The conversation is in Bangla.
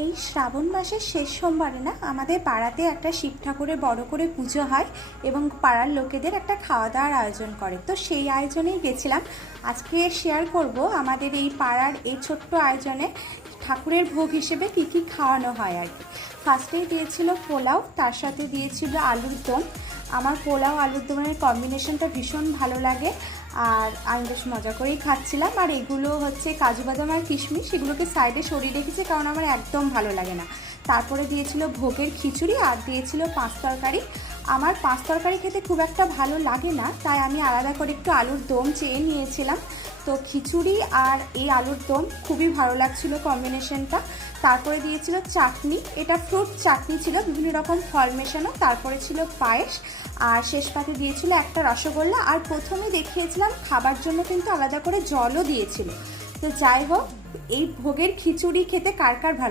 এই শ্রাবণ মাসের শেষ সোমবারে না আমাদের পাড়াতে একটা শিব ঠাকুরের বড় করে পুজো হয় এবং পাড়ার লোকেদের একটা খাওয়া দাওয়ার আয়োজন করে। তো সেই আয়োজনেই গেছিলাম। আজকে শেয়ার করব আমাদের এই পাড়ার এই ছোট্ট আয়োজনে ঠাকুরের ভোগ হিসেবে কী কী খাওয়ানো হয় আর কি। ফার্স্টেই দিয়েছিল পোলাও, তার সাথে দিয়েছিল আলুর দম। আমার পোলাও আলুর দমের কম্বিনেশনটা ভীষণ ভালো লাগে, আর আমি বেশ মজা করেই খাচ্ছিলাম। আর এগুলো হচ্ছে কাজু বাদাম আর কিশমিশ, এগুলোকে সাইডে সরিয়ে রেখেছি কারণ আমার একদম ভালো লাগে না। তারপরে দিয়েছিল ভোগের খিচুড়ি আর দিয়েছিল পাঁচ তরকারি। আমার পাঁচ তরকারি খেতে খুব একটা ভালো লাগে না, তাই আমি আলাদা করে একটু আলুর দম চেয়ে নিয়েছিলাম। তো খিচুড়ি আর এই আলুর দম খুবই ভালো লাগছিল কম্বিনেশনটা। তারপরে দিয়েছিল চাটনি, এটা ফ্রুট চাটনি ছিল, বিভিন্ন রকম ফল মেশানো। তারপরে ছিল পায়েস, আর শেষ পাতে দিয়েছিল একটা রসগোল্লা। আর প্রথমে দেখিয়েছিলাম খাবার জন্য কিন্তু আলাদা করে জলও দিয়েছিল। তো যাই হোক, এই ভোগের খিচুড়ি খেতে কার কার ভালো